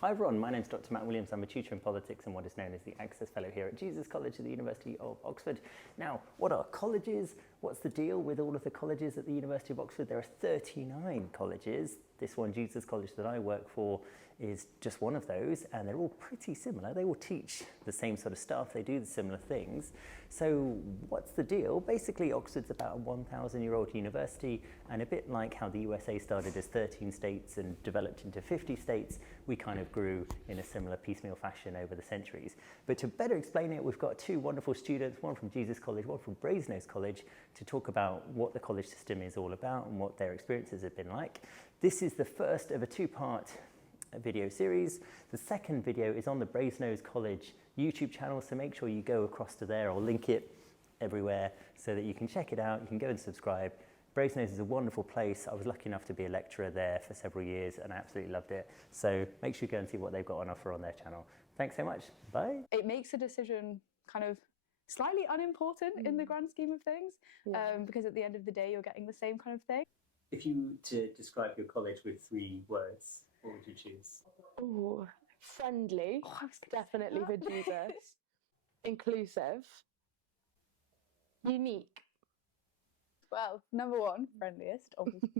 Hi everyone, my name is Dr. Matt Williams. I'm a tutor in politics and what is known as the Access Fellow here at Jesus College at the University of Oxford. Now, what are colleges? What's the deal with all of the colleges at the University of Oxford? There are 39 colleges. This one, Jesus College, that I work for is just one of those, and they're all pretty similar. They all teach the same sort of stuff. They do the similar things. So what's the deal? Basically, Oxford's about a 1,000-year-old university, and a bit like how the USA started as 13 states and developed into 50 states, we kind of grew in a similar piecemeal fashion over the centuries. But to better explain it, we've got two wonderful students, one from Jesus College, one from Brasenose College, to talk about what the college system is all about and what their experiences have been like. This is the first of a two-part video series. The second video is on the Brasenose College YouTube channel, so make sure you go across to there. I'll link it everywhere so that you can check it out. You can go and subscribe. Brasenose is a wonderful place. I was lucky enough to be a lecturer there for several years and I absolutely loved it. So make sure you go and see what they've got on offer on their channel. Thanks so much. Bye. It makes a decision kind of slightly unimportant in the grand scheme of things, because at the end of the day, you're getting the same kind of thing. If you were to describe your college with 3 words, what would you choose? Ooh, friendly, definitely for Jesus. Inclusive. Unique. Well, number one, friendliest, obviously.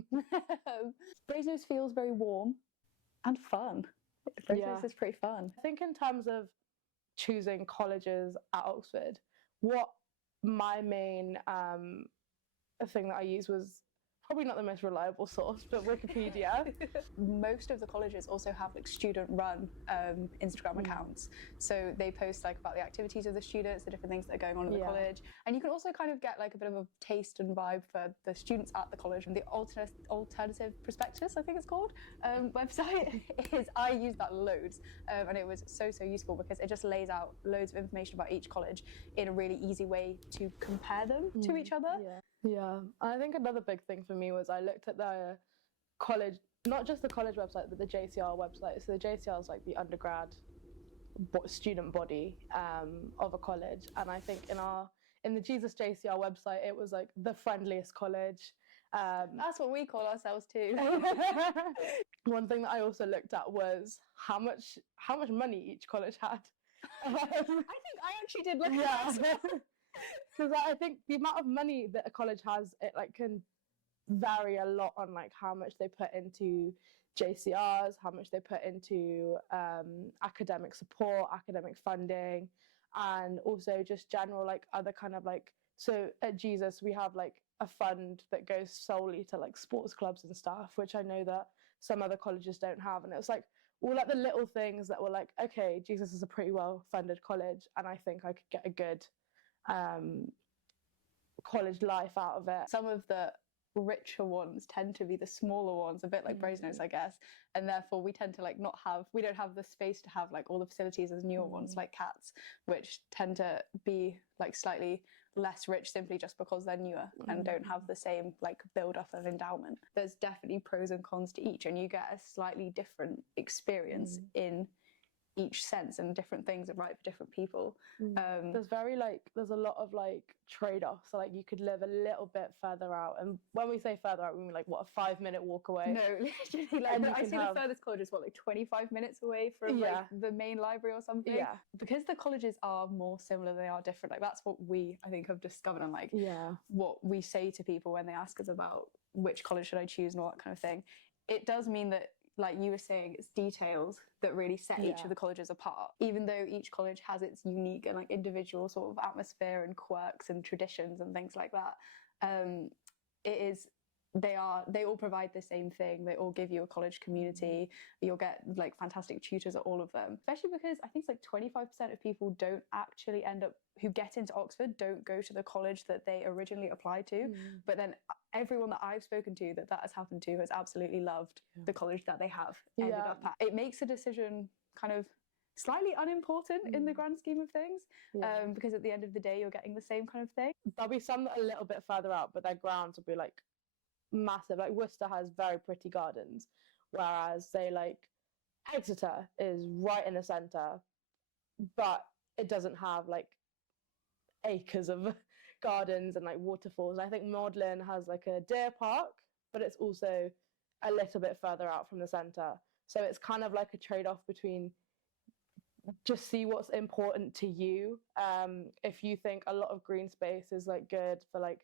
Brasenose feels very warm and fun. Brasenose is pretty fun. I think in terms of choosing colleges at Oxford, what my main thing that I used was probably not the most reliable source, but Wikipedia. Most of the colleges also have like student-run Instagram accounts, so they post like about the activities of the students, the different things that are going on at the college, and you can also kind of get like a bit of a taste and vibe for the students at the college. And the alternative prospectus, I think it's called, website I used that loads, and it was so useful because it just lays out loads of information about each college in a really easy way to compare them to each other. Yeah, I think another big thing for me was I looked at the college, not just the college website, but the JCR website. So the JCR is like the undergrad student body of a college, and I think in the Jesus JCR website, it was like the friendliest college. That's what we call ourselves too. One thing that I also looked at was how much money each college had. I think I actually did look at that. Because I think the amount of money that a college has, it like can vary a lot on like how much they put into JCRs, how much they put into academic support, academic funding, and also just general like other kind of like, so at Jesus we have like a fund that goes solely to like sports clubs and stuff, which I know that some other colleges don't have. And it was like all like the little things that were like, okay, Jesus is a pretty well funded college and I think I could get a good college life out of it. Some of the richer ones tend to be the smaller ones, a bit like Brasenose, I guess, and therefore we tend to like we don't have the space to have like all the facilities as newer ones like Cats, which tend to be like slightly less rich simply just because they're newer and don't have the same like build up of endowment. There's definitely pros and cons to each, and you get a slightly different experience in each sense, and different things are right for different people. There's a lot of like trade-offs. So like you could live a little bit further out, and when we say further out, we mean like what, a 5-minute walk away? No, literally, like I see the furthest college is what, like 25 minutes away from like the main library or something. Yeah, because the colleges are more similar, they are different. Like that's what we, I think, have discovered, and like what we say to people when they ask us about which college should I choose and all that kind of thing. It does mean that, like you were saying, it's details that really set each of the colleges apart. Even though each college has its unique and like individual sort of atmosphere and quirks and traditions and things like that, they all provide the same thing. They all give you a college community. You'll get like fantastic tutors at all of them, especially because I think it's like 25% of people don't actually end up, who get into Oxford, don't go to the college that they originally applied to. But then everyone that I've spoken to that has happened to has absolutely loved the college that they have ended up at. It makes a decision kind of slightly unimportant in the grand scheme of things, because at the end of the day, you're getting the same kind of thing. There'll be some that are a little bit further out, but their grounds will be like massive. Like Worcester has very pretty gardens, whereas say like Exeter is right in the centre, but it doesn't have like acres of gardens and like waterfalls. And I think Magdalen has like a deer park, but it's also a little bit further out from the centre. So it's kind of like a trade-off between just see what's important to you. If you think a lot of green space is like good for like,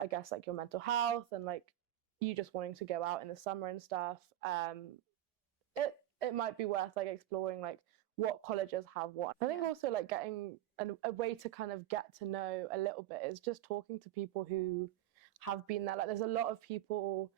I guess like your mental health and like you just wanting to go out in the summer and stuff, it might be worth like exploring like what colleges have what. I think also like getting a way to kind of get to know a little bit is just talking to people who have been there. Like there's a lot of people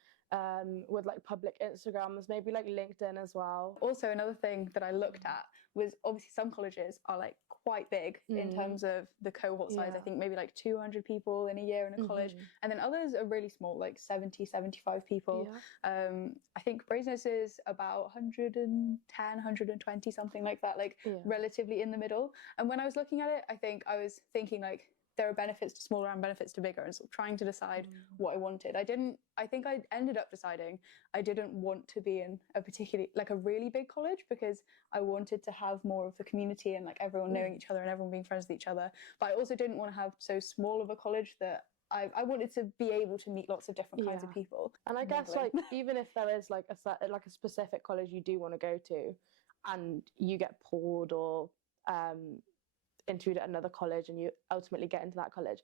with like public Instagrams, maybe like LinkedIn as well. Also, another thing that I looked at was obviously some colleges are like quite big in terms of the cohort size. I think maybe like 200 people in a year in a college, and then others are really small, like 70, 75 people. I think Brasenose is about 110, 120, something like that, like relatively in the middle. And when I was looking at it, I think I was thinking like there are benefits to smaller and benefits to bigger, and sort of trying to decide what I wanted. I think I ended up deciding I didn't want to be in a particularly, like a really big college, because I wanted to have more of the community and like everyone knowing each other and everyone being friends with each other. But I also didn't want to have so small of a college that I wanted to be able to meet lots of different kinds of people. And I guess like even if there is like a specific college you do want to go to, and you get pulled or interviewed at another college and you ultimately get into that college,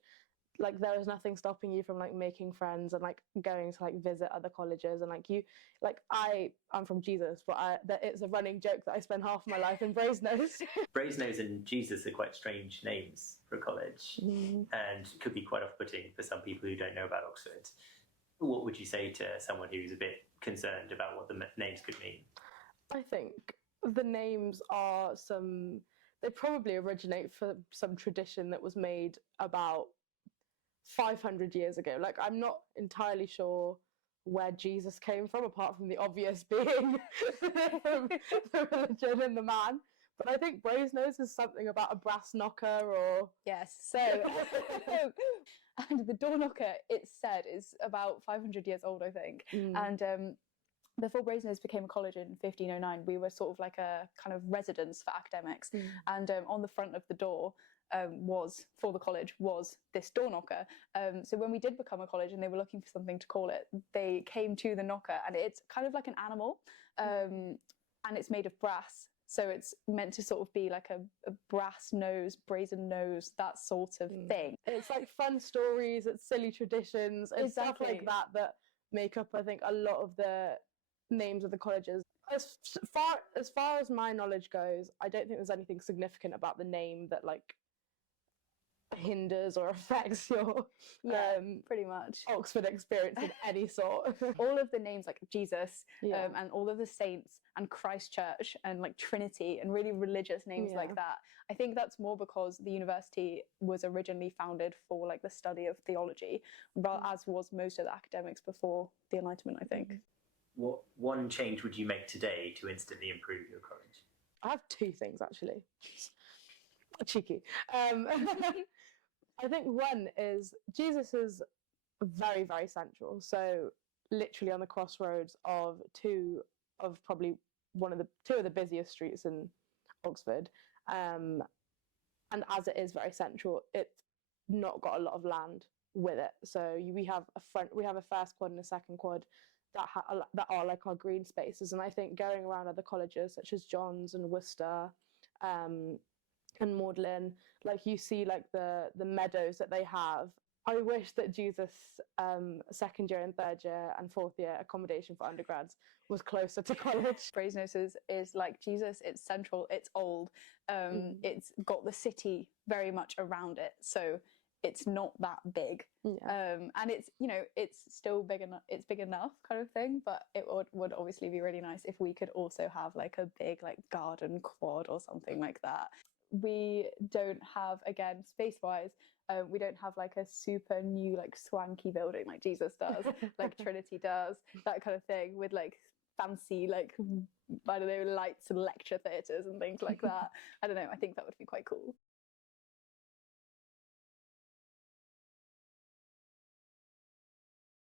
like there is nothing stopping you from like making friends and like going to like visit other colleges. And like you, like I'm from Jesus, but it's a running joke that I spend half my life in Brasenose. Brasenose and Jesus are quite strange names for a college, and could be quite off-putting for some people who don't know about Oxford. What would you say to someone who's a bit concerned about what the names could mean? I think the names are they probably originate from some tradition that was made about 500 years ago. Like, I'm not entirely sure where Jesus came from, apart from the obvious being the religion and the man. But I think Brasenose is something about a brass knocker or... Yes, so... and the door knocker, it's said, is about 500 years old, I think. And before Brasenose became a college in 1509, we were sort of like a kind of residence for academics. And on the front of the door for the college was this door knocker. So when we did become a college and they were looking for something to call it, they came to the knocker, and it's kind of like an animal, and it's made of brass. So it's meant to sort of be like a brass nose, brazen nose, that sort of thing. It's like fun stories, it's silly traditions, and stuff like that make up, I think, a lot of the names of the colleges. As far as my knowledge goes, I don't think there's anything significant about the name that like hinders or affects your pretty much Oxford experience of any sort. All of the names like Jesus and all of the saints and Christ Church and like Trinity and really religious names like that, I think that's more because the university was originally founded for like the study of theology, as was most of the academics before the Enlightenment, I think. What one change would you make today to instantly improve your college? I have two things, actually. Cheeky. I think one is Jesus is very, very central. So literally on the crossroads of two of the busiest streets in Oxford. And as it is very central, it's not got a lot of land with it. So we have a first quad and a second quad that are like our green spaces. And I think going around other colleges such as John's and Worcester and Magdalen, like you see like the meadows that they have. I wish that Jesus second year and third year and fourth year accommodation for undergrads was closer to college. Brasenose is like Jesus, it's central, it's old, it's got the city very much around it, so it's not that big, and it's, you know, it's still big enough, it's big enough kind of thing, but it would obviously be really nice if we could also have like a big like garden quad or something like that. We don't have, again, space-wise, we don't have like a super new like swanky building like Jesus does, like Trinity does, that kind of thing, with like fancy like, I don't know, lights and lecture theatres and things like that. I don't know, I think that would be quite cool.